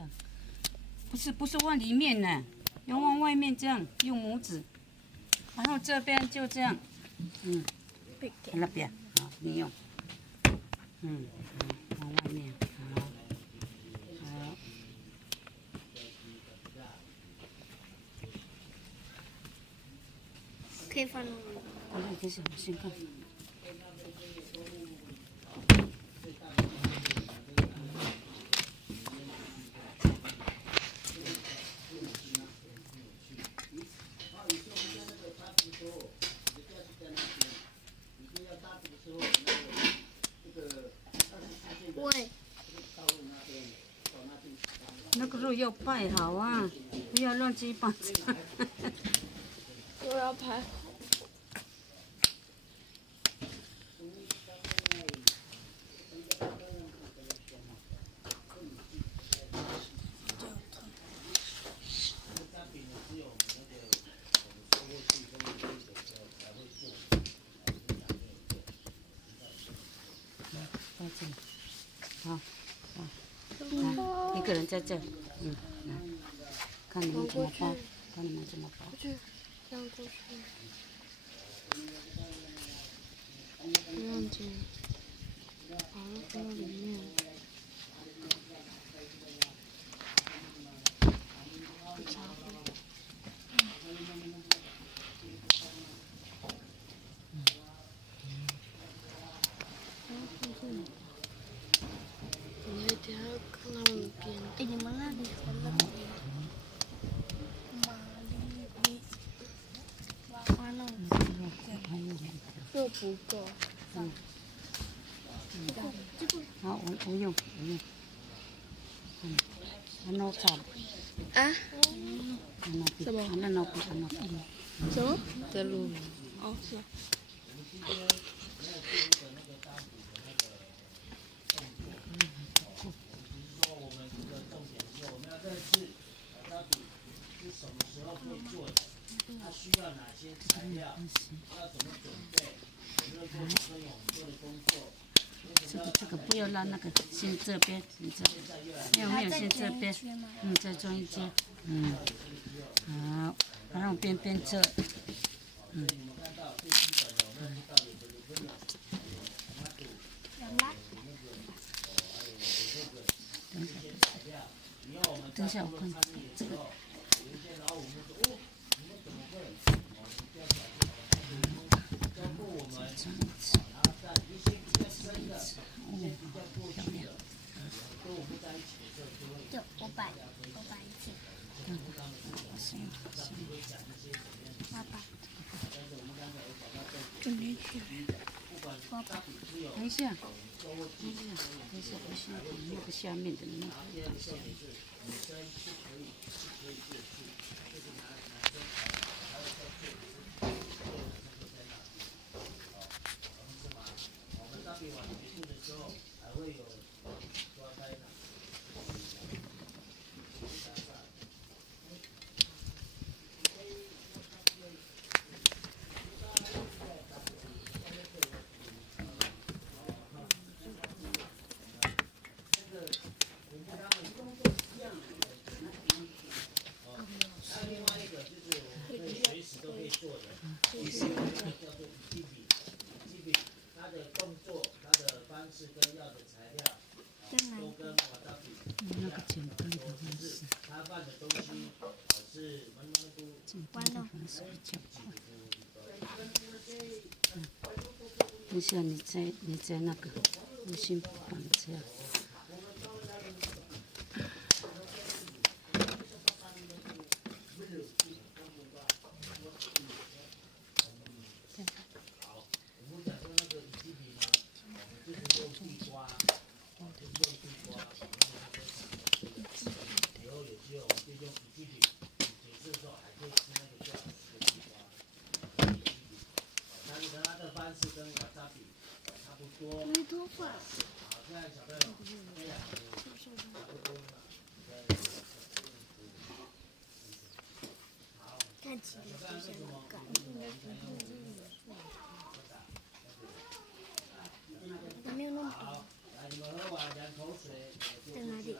这样，不是往里面呢，要往外面这样，用拇指，然后这边就这样，那边好，你用，往外面，好，好。可以放那里。可以，我先看。喂。那个肉要摆好啊，不要乱七八糟。我要拍。在这里，好，来，一个人在这，来，看你们怎么包，看你们怎么包。过去，这样过去。不用紧，把它放到里面。茶壶。你等下看他们编。哎，你们那里还那边？花弄肉不够。好，我用。安那炒。啊？什么？安那比。什么？在录。哦，是。它需要哪些材料？要怎么准备？有没有做好跟我们做的工作？这个不要让那个先这边，你这边没有先这边，再装一圈，好，然后边这，等一下我看这个。就我摆一起。爸爸。准备去。爸爸。等一下，那个下面的那个。那个简单的方式，简单的方式比较快。等一下你再那个，我先绑这样。没头发。看起来就像那个。还没有那么多。在哪里？